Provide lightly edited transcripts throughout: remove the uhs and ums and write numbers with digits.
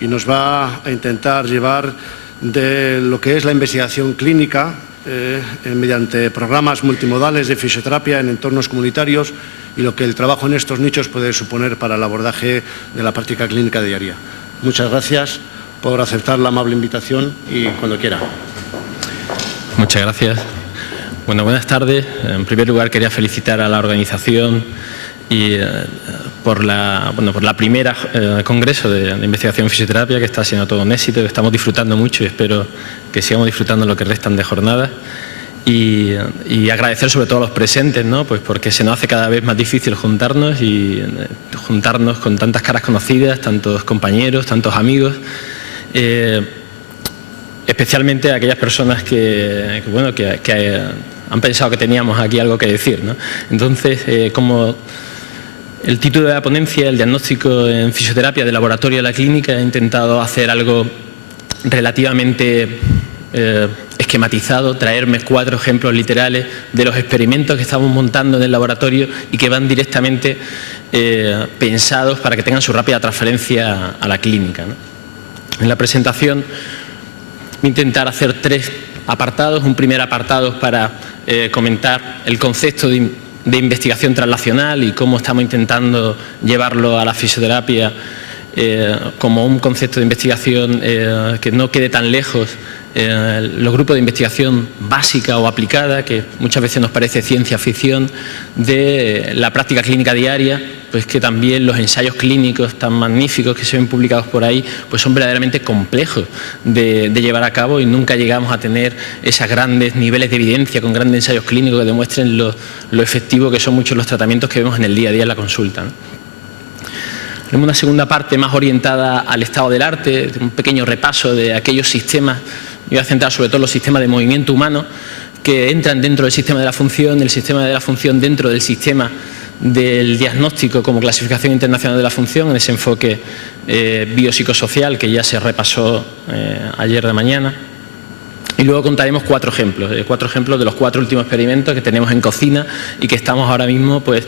y nos va a intentar llevar de lo que es la investigación clínica mediante programas multimodales de fisioterapia en entornos comunitarios y lo que el trabajo en estos nichos puede suponer para el abordaje de la práctica clínica diaria. Muchas gracias por aceptar la amable invitación y cuando quiera. Muchas gracias. Bueno, buenas tardes. En primer lugar, quería felicitar a la organización y por la primera congreso de investigación en fisioterapia, que está siendo todo un éxito, que estamos disfrutando mucho y espero que sigamos disfrutando lo que restan de jornadas. Y agradecer sobre todo a los presentes, ¿no? Pues porque se nos hace cada vez más difícil juntarnos con tantas caras conocidas, tantos compañeros, tantos amigos, especialmente a aquellas personas que han pensado que teníamos aquí algo que decir, ¿no? Entonces, como el título de la ponencia, el diagnóstico en fisioterapia de laboratorio de la clínica, he intentado hacer algo relativamente esquematizado, traerme 4 ejemplos literales de los experimentos que estamos montando en el laboratorio y que van directamente pensados para que tengan su rápida transferencia a la clínica, ¿no? En la presentación voy a intentar hacer 3 apartados. Un primer apartado para comentar el concepto de investigación translacional y cómo estamos intentando llevarlo a la fisioterapia como un concepto de investigación que no quede tan lejos los grupos de investigación básica o aplicada, que muchas veces nos parece ciencia ficción, de la práctica clínica diaria, pues que también los ensayos clínicos tan magníficos que se ven publicados por ahí, pues son verdaderamente complejos de llevar a cabo y nunca llegamos a tener esos grandes niveles de evidencia con grandes ensayos clínicos que demuestren lo efectivo que son muchos los tratamientos que vemos en el día a día en la consulta, ¿no? Tenemos una segunda parte más orientada al estado del arte, un pequeño repaso de aquellos sistemas. Yo voy a centrar sobre todo los sistemas de movimiento humano que entran dentro del sistema de la función, el sistema de la función dentro del sistema del diagnóstico como clasificación internacional de la función, en ese enfoque biopsicosocial que ya se repasó ayer de mañana. Y luego contaremos 4 ejemplos de los 4 últimos experimentos que tenemos en cocina y que estamos ahora mismo pues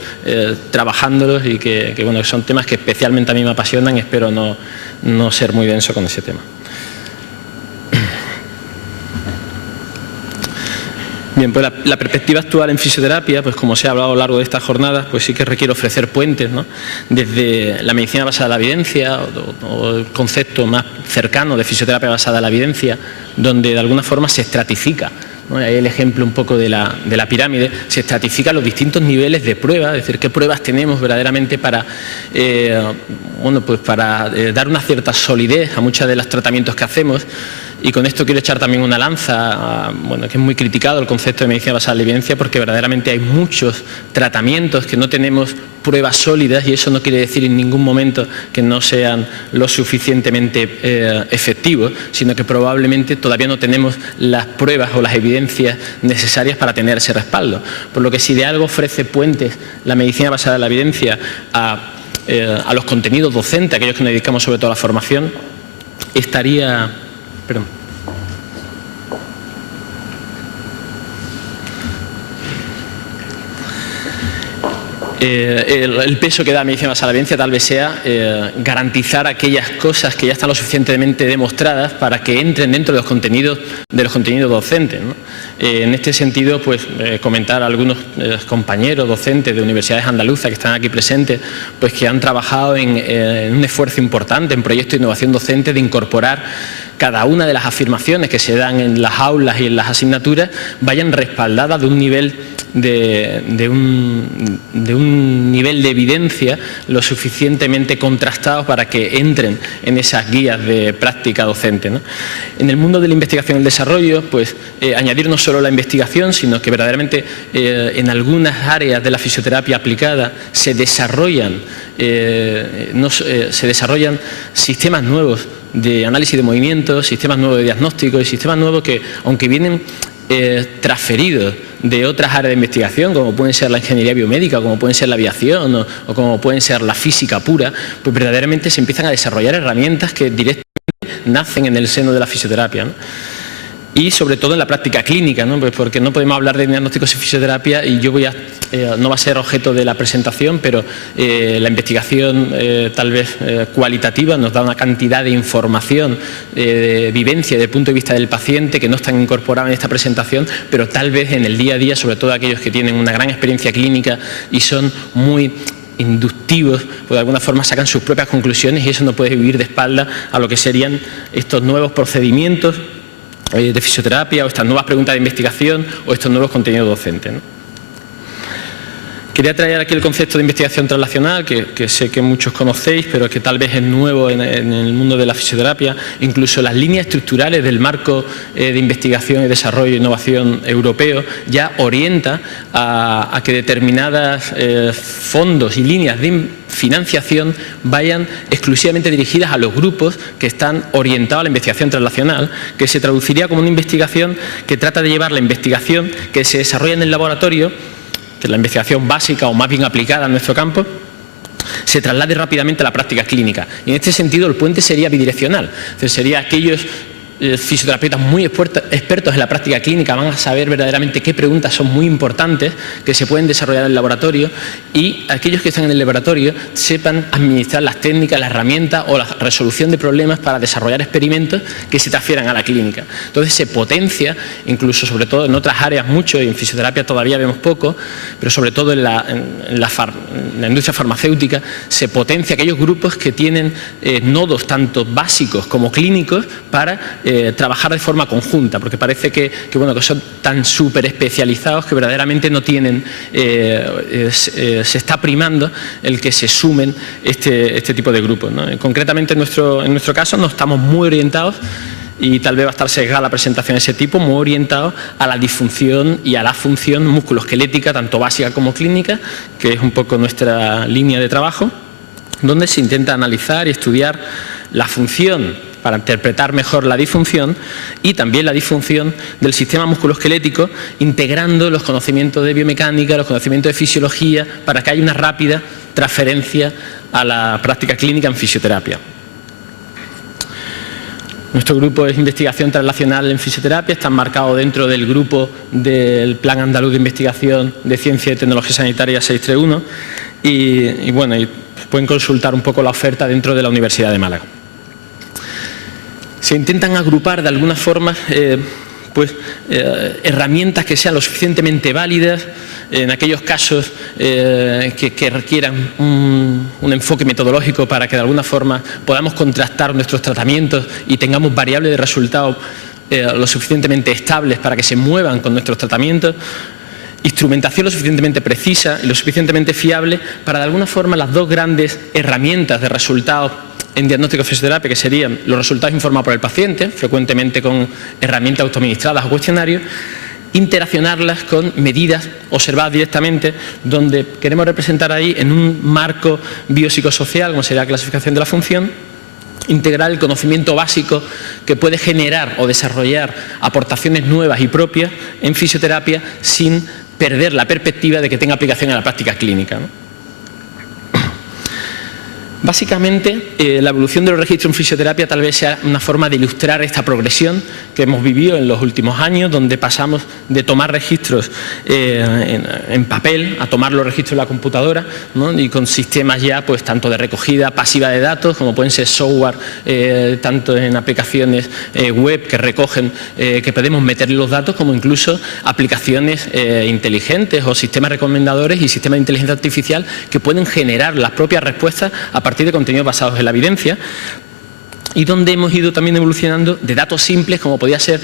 trabajándolos y que son temas que especialmente a mí me apasionan y espero no ser muy denso con ese tema. Bien, pues la perspectiva actual en fisioterapia, pues como se ha hablado a lo largo de estas jornadas, pues sí que requiere ofrecer puentes, ¿no? Desde la medicina basada en la evidencia o el concepto más cercano de fisioterapia basada en la evidencia, donde de alguna forma se estratifica, ¿no? Ahí el ejemplo un poco de la pirámide, se estratifican los distintos niveles de pruebas, es decir, qué pruebas tenemos verdaderamente para, dar una cierta solidez a muchos de los tratamientos que hacemos. Y con esto quiero echar también una lanza, que es muy criticado el concepto de medicina basada en la evidencia, porque verdaderamente hay muchos tratamientos que no tenemos pruebas sólidas y eso no quiere decir en ningún momento que no sean lo suficientemente efectivos, sino que probablemente todavía no tenemos las pruebas o las evidencias necesarias para tener ese respaldo. Por lo que si de algo ofrece puentes la medicina basada en la evidencia a los contenidos docentes, aquellos que nos dedicamos sobre todo a la formación, estaría... Perdón. El peso que da la medicina basada en la evidencia tal vez sea garantizar aquellas cosas que ya están lo suficientemente demostradas para que entren dentro de los contenidos docentes, ¿no? En este sentido, pues comentar a algunos compañeros docentes de universidades andaluzas que están aquí presentes, pues que han trabajado en un esfuerzo importante en proyectos de innovación docente de incorporar cada una de las afirmaciones que se dan en las aulas y en las asignaturas vayan respaldadas de un nivel de un nivel de evidencia lo suficientemente contrastado para que entren en esas guías de práctica docente, ¿no? En el mundo de la investigación y el desarrollo, pues añadir no solo la investigación, sino que verdaderamente en algunas áreas de la fisioterapia aplicada se desarrollan sistemas nuevos de análisis de movimientos, sistemas nuevos de diagnóstico y sistemas nuevos que, aunque vienen transferidos de otras áreas de investigación, como pueden ser la ingeniería biomédica, como pueden ser la aviación o como pueden ser la física pura, pues verdaderamente se empiezan a desarrollar herramientas que directamente nacen en el seno de la fisioterapia, ¿no? y sobre todo en la práctica clínica, ¿no? Pues porque no podemos hablar de diagnósticos en fisioterapia y yo no va a ser objeto de la presentación, pero la investigación tal vez cualitativa nos da una cantidad de información, de vivencia desde el punto de vista del paciente que no están incorporadas en esta presentación, pero tal vez en el día a día, sobre todo aquellos que tienen una gran experiencia clínica y son muy inductivos, pues de alguna forma sacan sus propias conclusiones y eso no puede vivir de espalda a lo que serían estos nuevos procedimientos de fisioterapia o estas nuevas preguntas de investigación o estos nuevos contenidos docentes, ¿no? Quería traer aquí el concepto de investigación translacional, que sé que muchos conocéis, pero que tal vez es nuevo en el mundo de la fisioterapia. Incluso las líneas estructurales del marco de investigación y desarrollo e innovación europeo ya orienta a que determinados fondos y líneas de financiación vayan exclusivamente dirigidas a los grupos que están orientados a la investigación translacional, que se traduciría como una investigación que trata de llevar la investigación que se desarrolla en el laboratorio, que es la investigación básica o más bien aplicada en nuestro campo, se traslade rápidamente a la práctica clínica. Y en este sentido el puente sería bidireccional. Entonces, sería aquellos fisioterapeutas muy expertos en la práctica clínica van a saber verdaderamente qué preguntas son muy importantes que se pueden desarrollar en el laboratorio y aquellos que están en el laboratorio sepan administrar las técnicas, las herramientas o la resolución de problemas para desarrollar experimentos que se transfieran a la clínica. Entonces se potencia, incluso sobre todo en otras áreas mucho, y en fisioterapia todavía vemos poco, pero sobre todo en la industria farmacéutica se potencia aquellos grupos que tienen nodos tanto básicos como clínicos para trabajar de forma conjunta, porque parece que son tan súper especializados que verdaderamente no tienen, se está primando el que se sumen este tipo de grupos, ¿no? Concretamente en nuestro caso no estamos muy orientados, y tal vez va a estar sesgada la presentación de ese tipo, muy orientados a la disfunción y a la función musculoesquelética, tanto básica como clínica, que es un poco nuestra línea de trabajo, donde se intenta analizar y estudiar la función para interpretar mejor la disfunción y también la disfunción del sistema musculoesquelético, integrando los conocimientos de biomecánica, los conocimientos de fisiología, para que haya una rápida transferencia a la práctica clínica en fisioterapia. Nuestro grupo es investigación translacional en fisioterapia, está enmarcado dentro del grupo del Plan Andaluz de Investigación de Ciencia y Tecnología Sanitaria 631 y pueden consultar un poco la oferta dentro de la Universidad de Málaga. Se intentan agrupar de alguna forma herramientas que sean lo suficientemente válidas en aquellos casos que requieran un enfoque metodológico para que de alguna forma podamos contrastar nuestros tratamientos y tengamos variables de resultados lo suficientemente estables para que se muevan con nuestros tratamientos. Instrumentación lo suficientemente precisa y lo suficientemente fiable para de alguna forma las dos grandes herramientas de resultados en diagnóstico de fisioterapia, que serían los resultados informados por el paciente, frecuentemente con herramientas autoadministradas o cuestionarios, interaccionarlas con medidas observadas directamente, donde queremos representar ahí en un marco biopsicosocial, como sería la clasificación de la función, integrar el conocimiento básico que puede generar o desarrollar aportaciones nuevas y propias en fisioterapia sin perder la perspectiva de que tenga aplicación en la práctica clínica, ¿no? Básicamente, la evolución de los registros en fisioterapia tal vez sea una forma de ilustrar esta progresión que hemos vivido en los últimos años, donde pasamos de tomar registros en papel a tomar los registros en la computadora, ¿no? Y con sistemas ya pues tanto de recogida pasiva de datos, como pueden ser software, tanto en aplicaciones web que recogen, que podemos meterle los datos, como incluso aplicaciones inteligentes o sistemas recomendadores y sistemas de inteligencia artificial que pueden generar las propias respuestas a partir de contenidos basados en la evidencia, y donde hemos ido también evolucionando de datos simples, como podía ser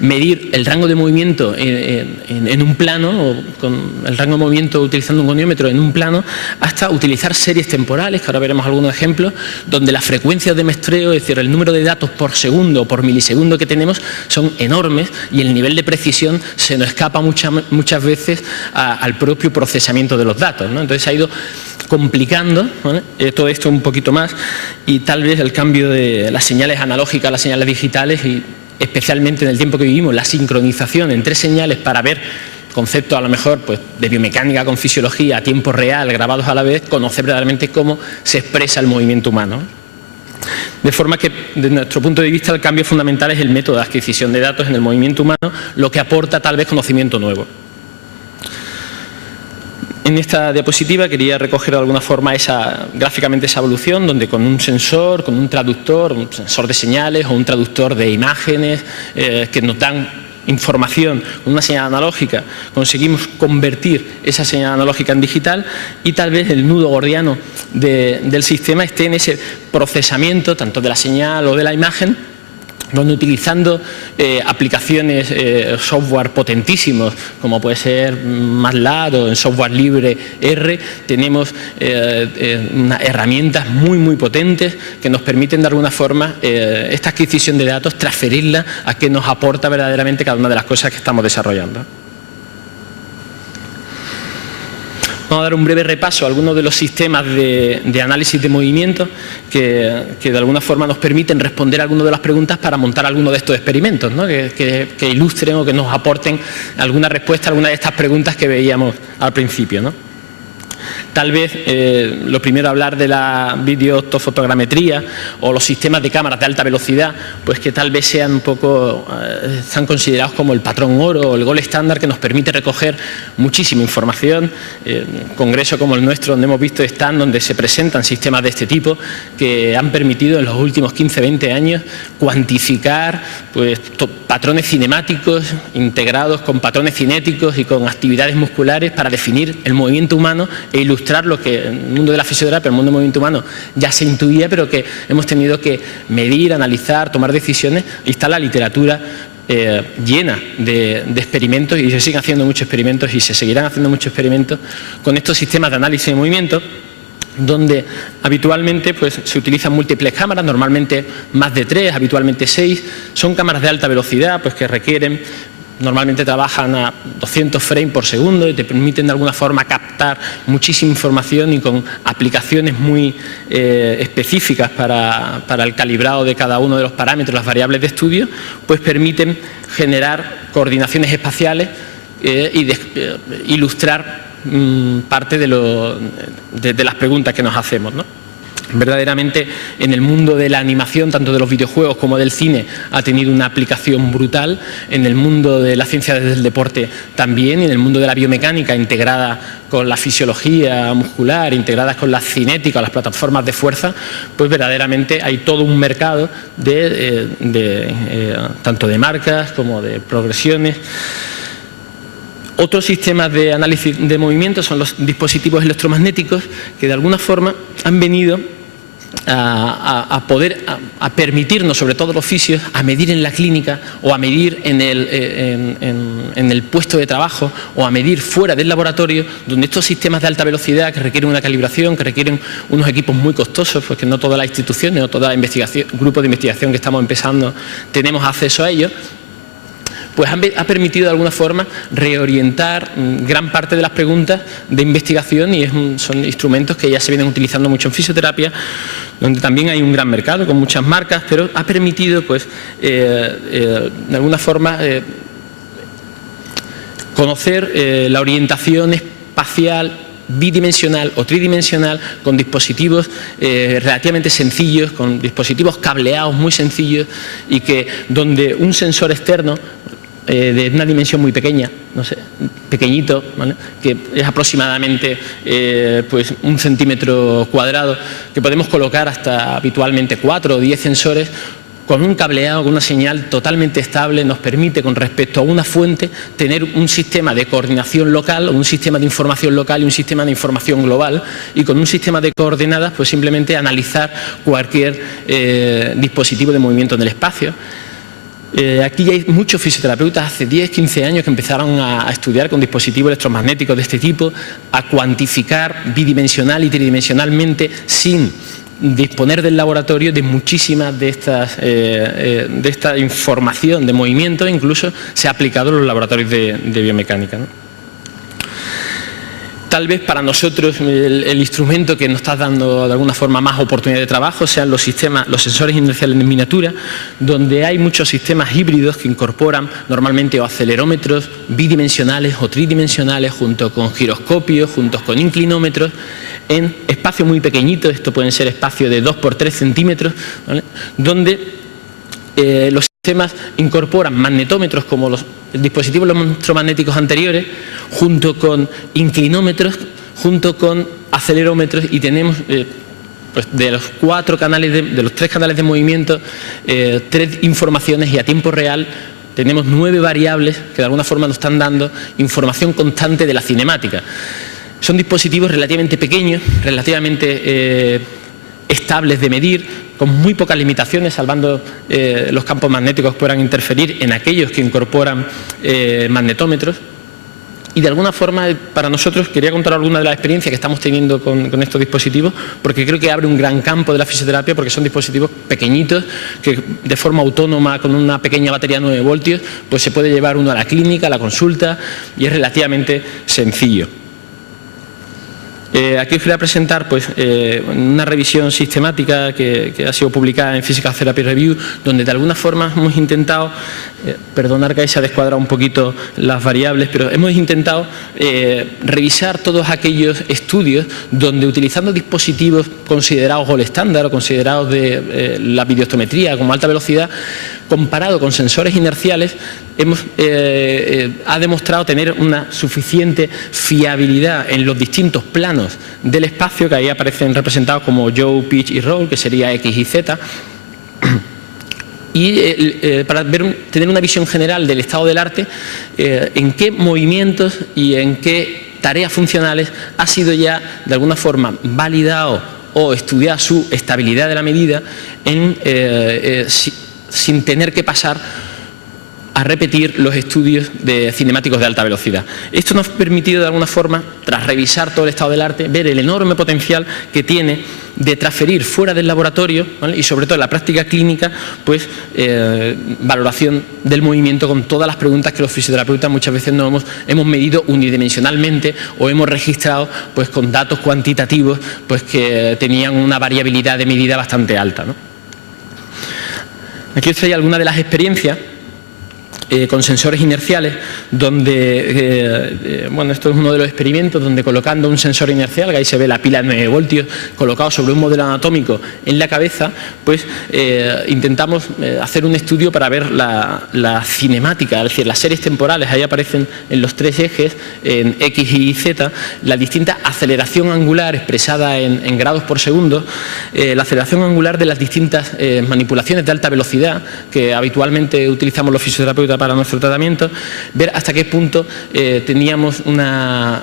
medir el rango de movimiento en un plano, o con el rango de movimiento utilizando un goniómetro en un plano, hasta utilizar series temporales, que ahora veremos algunos ejemplos, donde las frecuencias de muestreo, es decir, el número de datos por segundo o por milisegundo que tenemos, son enormes y el nivel de precisión se nos escapa muchas veces al propio procesamiento de los datos, ¿no? Entonces ha ido complicando, ¿vale? Todo esto un poquito más, y tal vez el cambio de las señales analógicas a las señales digitales, y especialmente en el tiempo que vivimos, la sincronización entre señales para ver conceptos a lo mejor pues, de biomecánica con fisiología a tiempo real, grabados a la vez, conocer verdaderamente cómo se expresa el movimiento humano. De forma que, desde nuestro punto de vista, el cambio fundamental es el método de adquisición de datos en el movimiento humano, lo que aporta tal vez conocimiento nuevo. En esta diapositiva quería recoger de alguna forma gráficamente esa evolución, donde con un sensor, con un traductor, un sensor de señales o un traductor de imágenes que nos dan información con una señal analógica, conseguimos convertir esa señal analógica en digital, y tal vez el nudo gordiano del sistema esté en ese procesamiento tanto de la señal o de la imagen, donde utilizando aplicaciones, software potentísimos, como puede ser MATLAB o en software libre R, tenemos unas herramientas muy potentes que nos permiten de alguna forma esta adquisición de datos, transferirla a que nos aporta verdaderamente cada una de las cosas que estamos desarrollando. Vamos a dar un breve repaso a algunos de los sistemas de análisis de movimiento que de alguna forma nos permiten responder a algunas de las preguntas para montar algunos de estos experimentos, ¿no? que ilustren o que nos aporten alguna respuesta a alguna de estas preguntas que veíamos al principio, ¿no? Tal vez lo primero, hablar de la videooptofotogrametría o los sistemas de cámaras de alta velocidad, pues que tal vez sean un poco, están considerados como el patrón oro o el gold estándar, que nos permite recoger muchísima información. Congreso como el nuestro, donde hemos visto stand donde se presentan sistemas de este tipo que han permitido en los últimos 15-20 años cuantificar pues, patrones cinemáticos integrados con patrones cinéticos y con actividades musculares para definir el movimiento humano e ilustrar lo que en el mundo de la fisioterapia, el mundo del movimiento humano, ya se intuía, pero que hemos tenido que medir, analizar, tomar decisiones, y está la literatura llena de experimentos, y se siguen haciendo muchos experimentos y se seguirán haciendo muchos experimentos con estos sistemas de análisis de movimiento, donde habitualmente pues, se utilizan múltiples cámaras, normalmente más de 3, habitualmente 6, son cámaras de alta velocidad pues, que requieren, normalmente trabajan a 200 frames por segundo y te permiten de alguna forma captar muchísima información, y con aplicaciones muy específicas para el calibrado de cada uno de los parámetros, las variables de estudio, pues permiten generar coordinaciones espaciales y ilustrar parte de las preguntas que nos hacemos, ¿no? Verdaderamente, en el mundo de la animación, tanto de los videojuegos como del cine, ha tenido una aplicación brutal. En el mundo de la ciencia del deporte también, y en el mundo de la biomecánica, integrada con la fisiología muscular, integradas con la cinética, las plataformas de fuerza, pues verdaderamente hay todo un mercado tanto de marcas como de progresiones. Otros sistemas de análisis de movimiento son los dispositivos electromagnéticos, que de alguna forma han venido a permitirnos, sobre todo los fisios, a medir en la clínica o a medir en el puesto de trabajo o a medir fuera del laboratorio, donde estos sistemas de alta velocidad que requieren una calibración, que requieren unos equipos muy costosos, porque no todas las instituciones o todo el grupo de investigación que estamos empezando tenemos acceso a ellos, pues ha permitido de alguna forma reorientar gran parte de las preguntas de investigación, y son instrumentos que ya se vienen utilizando mucho en fisioterapia, donde también hay un gran mercado con muchas marcas, pero ha permitido pues de alguna forma conocer la orientación espacial bidimensional o tridimensional con dispositivos relativamente sencillos, con dispositivos cableados muy sencillos, y que donde un sensor externo de una dimensión muy pequeña, no sé, pequeñito, ¿vale?, que es aproximadamente pues 1 centímetro cuadrado, que podemos colocar hasta habitualmente 4 o 10 sensores, con un cableado, con una señal totalmente estable, nos permite, con respecto a una fuente, tener un sistema de coordinación local, un sistema de información local y un sistema de información global, y con un sistema de coordenadas pues simplemente analizar cualquier dispositivo de movimiento en el espacio. Aquí ya hay muchos fisioterapeutas hace 10, 15 años que empezaron a estudiar con dispositivos electromagnéticos de este tipo, a cuantificar bidimensional y tridimensionalmente, sin disponer del laboratorio, de muchísimas de esta información de movimiento. Incluso se ha aplicado en los laboratorios de biomecánica, ¿no? Tal vez para nosotros el instrumento que nos está dando de alguna forma más oportunidad de trabajo sean los sensores inerciales en miniatura, donde hay muchos sistemas híbridos que incorporan normalmente o acelerómetros bidimensionales o tridimensionales, junto con giroscopios, junto con inclinómetros, en espacios muy pequeñitos, esto pueden ser espacios de 2 por 3 centímetros, ¿vale?, donde los sistemas incorporan magnetómetros como los dispositivos electromagnéticos anteriores, junto con inclinómetros, junto con acelerómetros, y tenemos pues de los 4 canales de los 3 canales de movimiento, 3 informaciones, y a tiempo real tenemos 9 variables que de alguna forma nos están dando información constante de la cinemática. Son dispositivos relativamente pequeños, relativamente estables de medir, con muy pocas limitaciones, salvando los campos magnéticos que puedan interferir en aquellos que incorporan magnetómetros. Y de alguna forma, para nosotros, quería contar algunas de las experiencias que estamos teniendo con estos dispositivos, porque creo que abre un gran campo de la fisioterapia, porque son dispositivos pequeñitos que de forma autónoma, con una pequeña batería de 9 voltios, pues se puede llevar uno a la clínica, a la consulta, y es relativamente sencillo. Aquí os quería presentar pues, una revisión sistemática que ha sido publicada en Physical Therapy Review, donde de alguna forma hemos intentado, perdonar que ahí se ha descuadrado un poquito las variables, pero hemos intentado revisar todos aquellos estudios donde, utilizando dispositivos considerados gold estándar o considerados de la videostometría como alta velocidad, comparado con sensores inerciales, ha demostrado tener una suficiente fiabilidad en los distintos planos del espacio, que ahí aparecen representados como yaw, pitch y roll, que sería X y Z. Y para tener una visión general del estado del arte, en qué movimientos y en qué tareas funcionales ha sido ya de alguna forma validado o estudiada su estabilidad de la medida sin tener que pasar a repetir los estudios de cinemáticos de alta velocidad. Esto nos ha permitido de alguna forma, tras revisar todo el estado del arte, ver el enorme potencial que tiene de transferir fuera del laboratorio, ¿vale?, y sobre todo en la práctica clínica, pues valoración del movimiento con todas las preguntas que los fisioterapeutas muchas veces no hemos medido unidimensionalmente o hemos registrado pues con datos cuantitativos pues que tenían una variabilidad de medida bastante alta, ¿no? Aquí os traigo algunas de las experiencias con sensores inerciales, donde, bueno, esto es uno de los experimentos donde, colocando un sensor inercial, que ahí se ve la pila de 9 voltios, colocado sobre un modelo anatómico en la cabeza, pues intentamos hacer un estudio para ver la cinemática, es decir, las series temporales. Ahí aparecen en los 3 ejes, en X y Z, la distinta aceleración angular expresada en grados por segundo, la aceleración angular de las distintas manipulaciones de alta velocidad que habitualmente utilizamos los fisioterapeutas para nuestro tratamiento, ver hasta qué punto teníamos una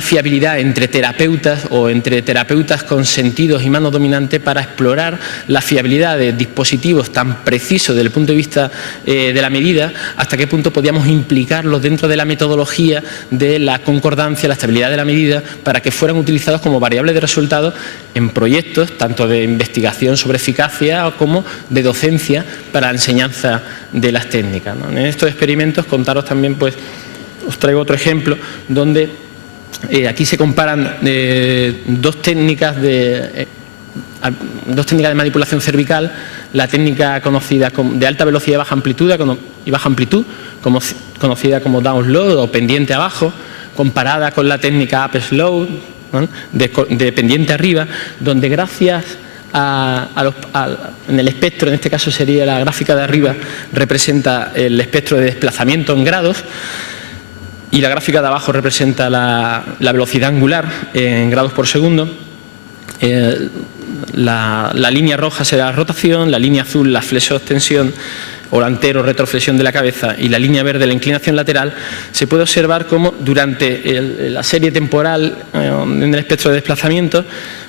fiabilidad entre terapeutas o entre terapeutas con sentidos y mano dominante para explorar la fiabilidad de dispositivos tan precisos desde el punto de vista de la medida, hasta qué punto podíamos implicarlos dentro de la metodología de la concordancia, la estabilidad de la medida, para que fueran utilizados como variables de resultado en proyectos tanto de investigación sobre eficacia como de docencia para la enseñanza de las técnicas, ¿no? En estos experimentos, contaros también, pues, os traigo otro ejemplo donde aquí se comparan dos técnicas de manipulación cervical, la técnica conocida de alta velocidad y baja amplitud, conocida como down load o pendiente abajo, comparada con la técnica up slow, ¿no?, de pendiente arriba, donde gracias en el espectro, en este caso sería la gráfica de arriba, representa el espectro de desplazamiento en grados, y la gráfica de abajo representa la velocidad angular en grados por segundo. La línea roja será la rotación, la línea azul la flexo-extensión o la antero-retroflexión de la cabeza, y la línea verde la inclinación lateral. Se puede observar cómo durante la serie temporal en el espectro de desplazamiento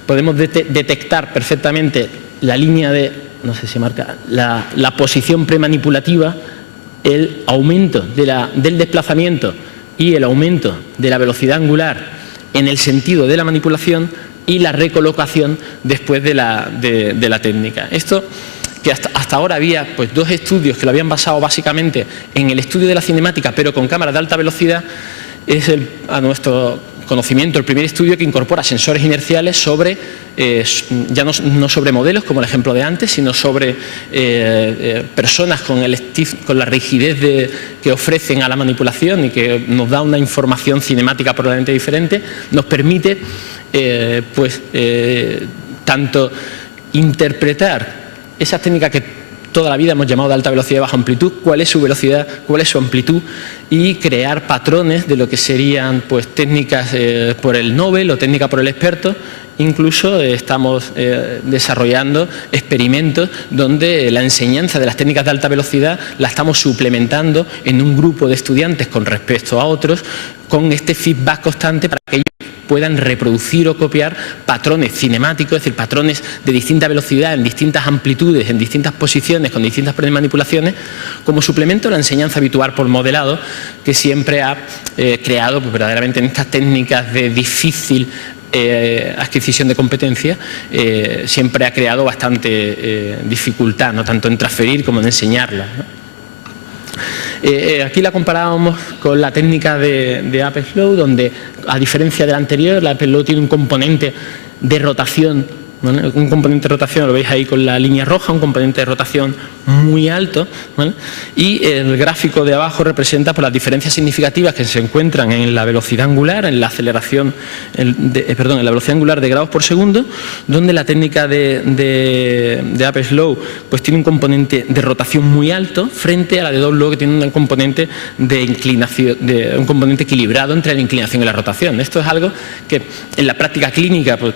podemos detectar perfectamente la línea de, no sé si marca, la posición premanipulativa, el aumento del desplazamiento y el aumento de la velocidad angular en el sentido de la manipulación, y la recolocación después de la técnica. Esto, que hasta ahora había pues 2 estudios que lo habían basado básicamente en el estudio de la cinemática, pero con cámaras de alta velocidad, es a nuestro conocimiento el primer estudio que incorpora sensores inerciales sobre, ya no sobre modelos como el ejemplo de antes, sino sobre personas con la rigidez que ofrecen a la manipulación, y que nos da una información cinemática probablemente diferente. Nos permite tanto interpretar esas técnicas que toda la vida hemos llamado de alta velocidad y baja amplitud, cuál es su velocidad, cuál es su amplitud, y crear patrones de lo que serían pues técnicas por el Nobel o técnica por el experto. Incluso estamos desarrollando experimentos donde la enseñanza de las técnicas de alta velocidad la estamos suplementando en un grupo de estudiantes con respecto a otros, con este feedback constante para que ellos puedan reproducir o copiar patrones cinemáticos, es decir, patrones de distinta velocidad, en distintas amplitudes, en distintas posiciones, con distintas manipulaciones, como suplemento a la enseñanza habitual por modelado, que siempre ha creado pues, verdaderamente en estas técnicas de difícil adquisición de competencia, siempre ha creado bastante dificultad, no tanto en transferir como en enseñarla, ¿no? Aquí la comparábamos con la técnica de Apple-Slow, donde a diferencia de la anterior, la Apple-Slow tiene un componente de rotación, ¿vale? Un componente de rotación, lo veis ahí con la línea roja, un componente de rotación muy alto, ¿vale? Y el gráfico de abajo representa pues, las diferencias significativas que se encuentran en la velocidad angular, en la aceleración, en la velocidad angular de grados por segundo, donde la técnica de Apple-Slow pues, tiene un componente de rotación muy alto frente a la de Doppler, que tiene un componente de inclinación, un componente equilibrado entre la inclinación y la rotación. Esto es algo que en la práctica clínica pues,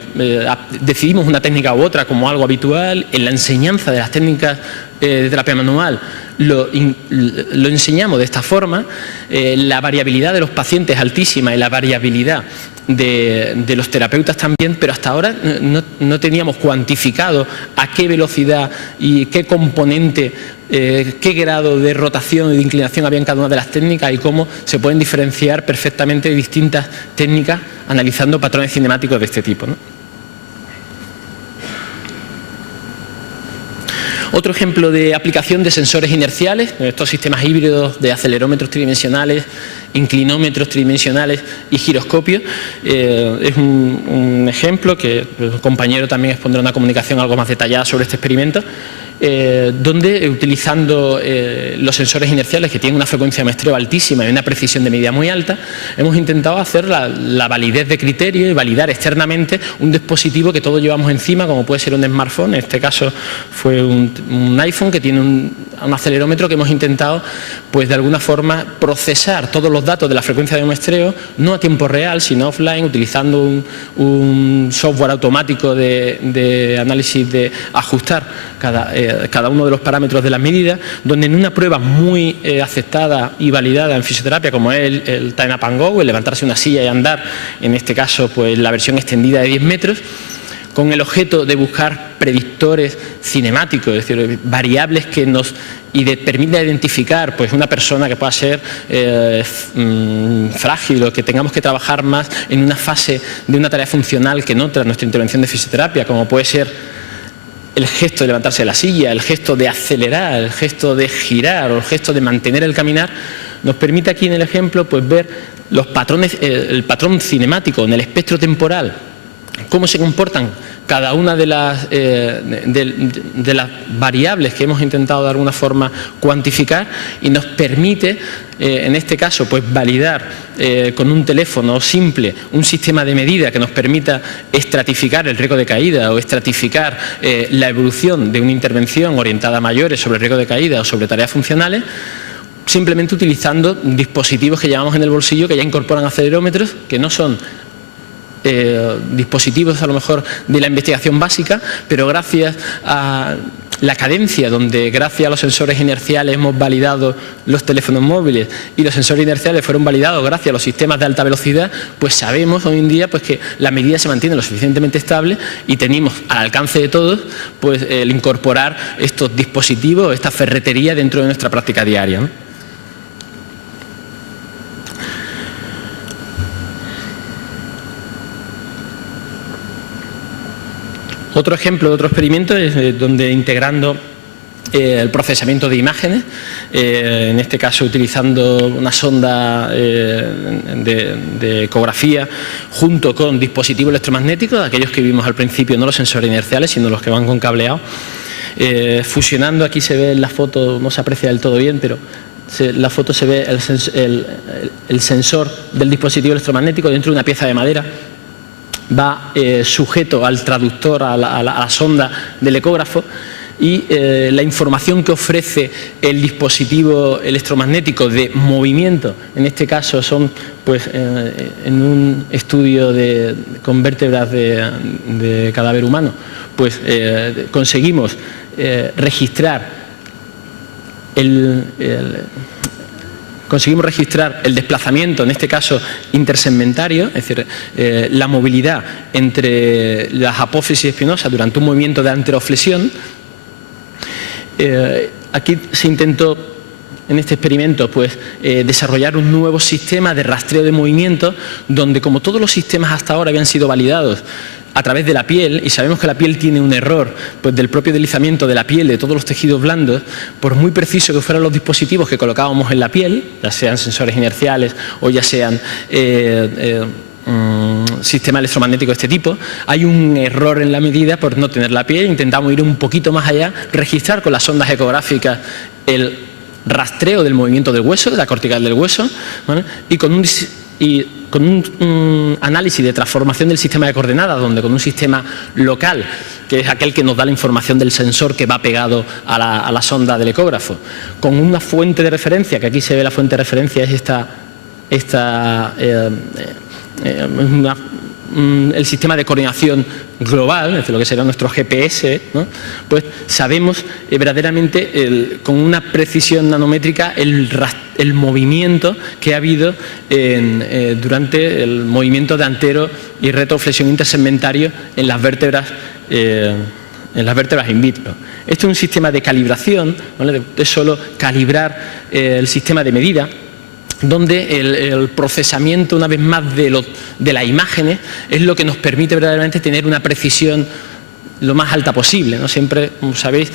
decidimos una técnica u otra como algo habitual. En la enseñanza de las técnicas de terapia manual lo enseñamos de esta forma. La variabilidad de los pacientes es altísima y la variabilidad de los terapeutas también, pero hasta ahora no teníamos cuantificado a qué velocidad y qué componente, qué grado de rotación y de inclinación había en cada una de las técnicas y cómo se pueden diferenciar perfectamente distintas técnicas analizando patrones cinemáticos de este tipo, ¿no? Otro ejemplo de aplicación de sensores inerciales, estos sistemas híbridos de acelerómetros tridimensionales, inclinómetros tridimensionales y giroscopios, es un ejemplo que el compañero también expondrá una comunicación algo más detallada sobre este experimento, donde utilizando los sensores inerciales que tienen una frecuencia de muestreo altísima y una precisión de medida muy alta, hemos intentado hacer la validez de criterio y validar externamente un dispositivo que todos llevamos encima, como puede ser un smartphone. En este caso fue un iPhone que tiene un acelerómetro que hemos intentado pues de alguna forma procesar todos los datos de la frecuencia de muestreo, no a tiempo real sino offline, utilizando un software automático de análisis, de ajustar cada uno de los parámetros de las medidas, donde en una prueba muy aceptada y validada en fisioterapia, como es el Time Up and Go, el levantarse una silla y andar, en este caso pues la versión extendida de 10 metros, con el objeto de buscar predictores cinemáticos, es decir, variables que nos permita identificar pues una persona que pueda ser frágil o que tengamos que trabajar más en una fase de una tarea funcional que en otra, nuestra intervención de fisioterapia, como puede ser el gesto de levantarse de la silla, el gesto de acelerar, el gesto de girar o el gesto de mantener el caminar. Nos permite aquí en el ejemplo pues ver los patrones, el patrón cinemático en el espectro temporal, cómo se comportan cada una de las variables que hemos intentado de alguna forma cuantificar, y nos permite en este caso pues validar con un teléfono simple un sistema de medida que nos permita estratificar el riesgo de caída o estratificar la evolución de una intervención orientada a mayores sobre el riesgo de caída o sobre tareas funcionales, simplemente utilizando dispositivos que llevamos en el bolsillo que ya incorporan acelerómetros, que no son dispositivos a lo mejor de la investigación básica, pero gracias a la cadencia, donde gracias a los sensores inerciales hemos validado los teléfonos móviles y los sensores inerciales fueron validados gracias a los sistemas de alta velocidad, pues sabemos hoy en día pues que la medida se mantiene lo suficientemente estable y tenemos al alcance de todos pues el incorporar estos dispositivos, esta ferretería dentro de nuestra práctica diaria, ¿no? Otro ejemplo de otro experimento es donde integrando el procesamiento de imágenes, en este caso utilizando una sonda de ecografía junto con dispositivos electromagnéticos, aquellos que vimos al principio, no los sensores inerciales, sino los que van con cableado, fusionando, aquí se ve en la foto, no se aprecia del todo bien, pero la foto se ve el sensor del dispositivo electromagnético dentro de una pieza de madera, va sujeto al traductor, a la sonda del ecógrafo, y la información que ofrece el dispositivo electromagnético de movimiento, en este caso son pues en un estudio con vértebras de cadáver humano, pues conseguimos registrar el desplazamiento, en este caso intersegmentario, es decir, la movilidad entre las apófisis espinosas durante un movimiento de anteroflexión. Aquí se intentó, en este experimento, pues, desarrollar un nuevo sistema de rastreo de movimiento, donde, como todos los sistemas hasta ahora habían sido validados a través de la piel, y sabemos que la piel tiene un error pues, del propio deslizamiento de la piel, de todos los tejidos blandos, por muy preciso que fueran los dispositivos que colocábamos en la piel, ya sean sensores inerciales o ya sean sistema electromagnético de este tipo, hay un error en la medida por no tener la piel. Intentamos ir un poquito más allá, registrar con las sondas ecográficas el rastreo del movimiento del hueso, de la cortical del hueso, ¿vale? y con un análisis de transformación del sistema de coordenadas, donde con un sistema local, que es aquel que nos da la información del sensor que va pegado a la sonda del ecógrafo, con una fuente de referencia, que aquí se ve la fuente de referencia, es el sistema de coordinación global, es decir, lo que será nuestro GPS, ¿no? Pues sabemos verdaderamente con una precisión nanométrica el movimiento que ha habido durante el movimiento de antero y retroflexión intersegmentario en las vértebras in vitro. Esto es un sistema de calibración, ¿vale? Es solo calibrar el sistema de medida, donde el procesamiento, una vez más, de las imágenes es lo que nos permite verdaderamente tener una precisión lo más alta posible, ¿no? Siempre, como sabéis,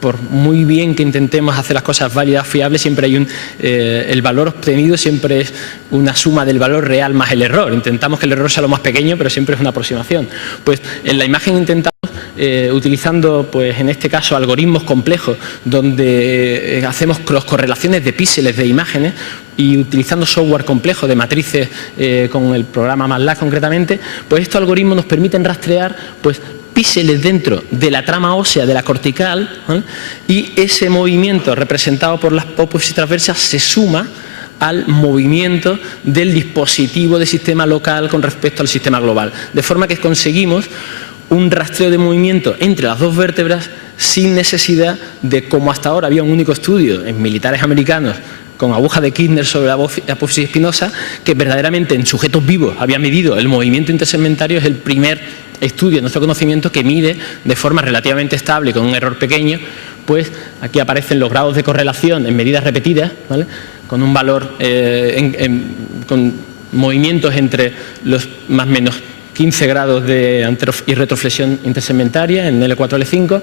por muy bien que intentemos hacer las cosas válidas, fiables, siempre hay el valor obtenido siempre es una suma del valor real más el error. Intentamos que el error sea lo más pequeño, pero siempre es una aproximación. Pues en la imagen intentamos, utilizando, pues en este caso, algoritmos complejos, donde hacemos correlaciones de píxeles de imágenes, y utilizando software complejo de matrices con el programa MATLAB concretamente, pues estos algoritmos nos permiten rastrear pues píxeles dentro de la trama ósea de la cortical, ¿vale? Y ese movimiento representado por las apófisis transversas se suma al movimiento del dispositivo de sistema local con respecto al sistema global, de forma que conseguimos un rastreo de movimiento entre las dos vértebras sin necesidad de, como hasta ahora había un único estudio en militares americanos con aguja de Kirchner sobre la apófisis espinosa, que verdaderamente en sujetos vivos había medido el movimiento intersegmentario. Es el primer estudio en nuestro conocimiento que mide de forma relativamente estable, con un error pequeño, pues aquí aparecen los grados de correlación en medidas repetidas, ¿vale? Con un valor, con movimientos entre los más o menos 15 grados de y retroflexión intersegmentaria en L4, L5,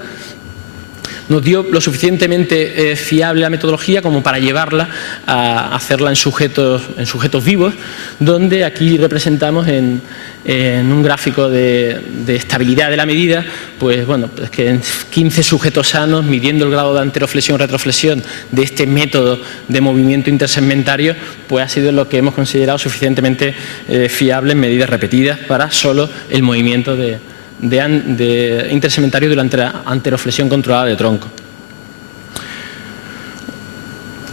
nos dio lo suficientemente fiable la metodología como para llevarla a hacerla en sujetos vivos, donde aquí representamos en un gráfico de estabilidad de la medida, pues bueno, pues que en 15 sujetos sanos, midiendo el grado de anteroflexión y retroflexión de este método de movimiento intersegmentario, pues ha sido lo que hemos considerado suficientemente fiable en medidas repetidas para solo el movimiento de intersegmentario durante la anteroflexión controlada de tronco.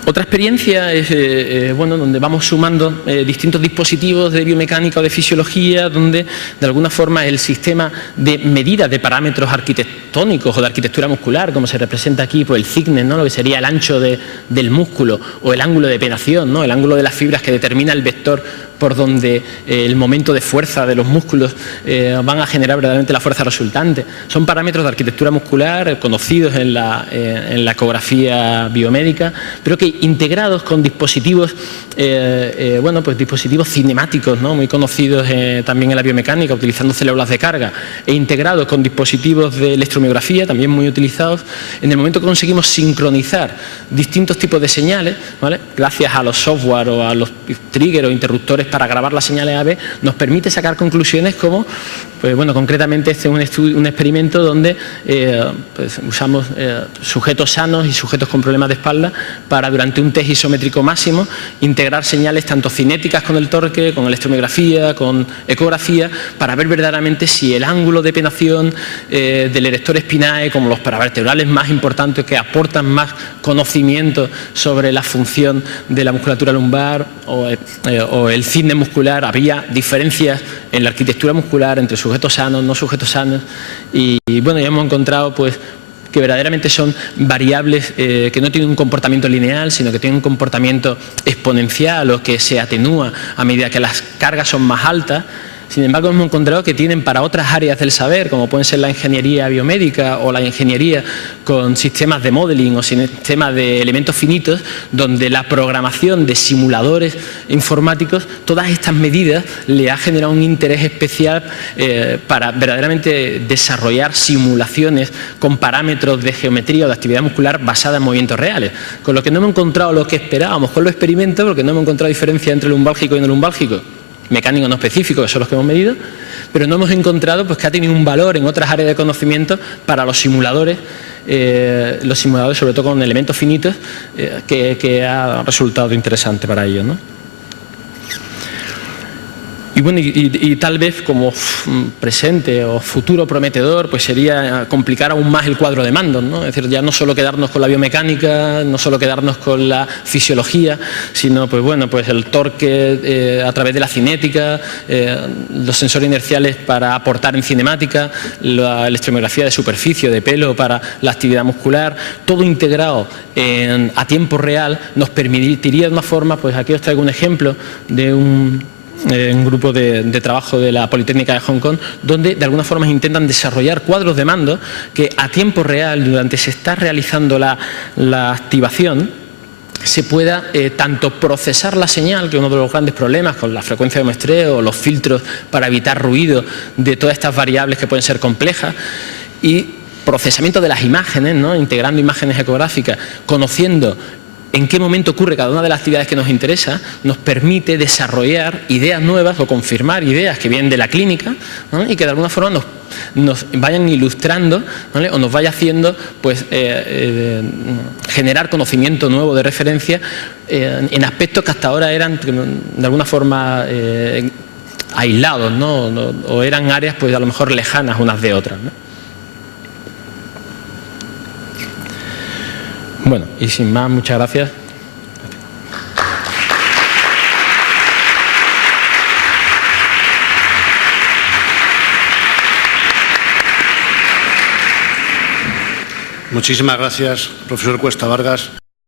Otra experiencia es bueno, donde vamos sumando distintos dispositivos de biomecánica o de fisiología, donde de alguna forma el sistema de medidas de parámetros arquitectónicos o de arquitectura muscular, como se representa aquí, pues el thickness, ¿no? Lo que sería el ancho del músculo, o el ángulo de penetración, ¿no? El ángulo de las fibras que determina el vector por donde el momento de fuerza de los músculos van a generar verdaderamente la fuerza resultante. Son parámetros de arquitectura muscular conocidos en la ecografía biomédica, pero que integrados con dispositivos, bueno, pues dispositivos cinemáticos, ¿no? Muy conocidos también en la biomecánica, utilizando células de carga, e integrados con dispositivos de electromiografía, también muy utilizados. En el momento que conseguimos sincronizar distintos tipos de señales, ¿vale? Gracias a los software o a los triggers o interruptores para grabar las señales AB, nos permite sacar conclusiones como, pues bueno, concretamente este es un experimento donde pues usamos sujetos sanos y sujetos con problemas de espalda para, durante un test isométrico máximo, integrar integrar señales tanto cinéticas con el torque, con electromiografía, con ecografía, para ver verdaderamente si el ángulo de penación del erector espinae, como los paravertebrales más importantes que aportan más conocimiento sobre la función de la musculatura lumbar o el cisne muscular, había diferencias en la arquitectura muscular entre sujetos sanos, no sujetos sanos, y bueno, ya hemos encontrado pues que verdaderamente son variables que no tienen un comportamiento lineal, sino que tienen un comportamiento exponencial o que se atenúa a medida que las cargas son más altas. Sin embargo, hemos encontrado que tienen para otras áreas del saber, como pueden ser la ingeniería biomédica o la ingeniería con sistemas de modeling o sistemas de elementos finitos, donde la programación de simuladores informáticos, todas estas medidas le ha generado un interés especial para verdaderamente desarrollar simulaciones con parámetros de geometría o de actividad muscular basada en movimientos reales. Con lo que no hemos encontrado lo que esperábamos con los experimentos, porque no hemos encontrado diferencia entre lumbálgico y no lumbálgico, mecánicos no específicos, que son los que hemos medido, pero no hemos encontrado pues, que ha tenido un valor en otras áreas de conocimiento para los simuladores sobre todo con elementos finitos, que ha resultado interesante para ellos, ¿no? Y bueno, y tal vez como presente o futuro prometedor, pues sería complicar aún más el cuadro de mandos, ¿no? Es decir, ya no solo quedarnos con la biomecánica, no solo quedarnos con la fisiología, sino pues bueno, pues el torque a través de la cinética, los sensores inerciales para aportar en cinemática, la electromiografía de superficie, de pelo para la actividad muscular, todo integrado a tiempo real nos permitiría de una forma, pues aquí os traigo un ejemplo de un grupo de trabajo de la Politécnica de Hong Kong, donde de alguna forma intentan desarrollar cuadros de mando que a tiempo real, durante se está realizando la activación, se pueda tanto procesar la señal, que es uno de los grandes problemas con la frecuencia de muestreo, los filtros para evitar ruido de todas estas variables que pueden ser complejas, y procesamiento de las imágenes, ¿no? Integrando imágenes ecográficas, conociendo en qué momento ocurre cada una de las actividades que nos interesa, nos permite desarrollar ideas nuevas o confirmar ideas que vienen de la clínica, ¿no? Y que de alguna forma nos vayan ilustrando, ¿vale? O nos vaya haciendo pues, generar conocimiento nuevo de referencia en aspectos que hasta ahora eran de alguna forma aislados, ¿no? O eran áreas pues, a lo mejor lejanas unas de otras, ¿no? Bueno, y sin más, muchas gracias. Muchísimas gracias, profesor Cuesta Vargas.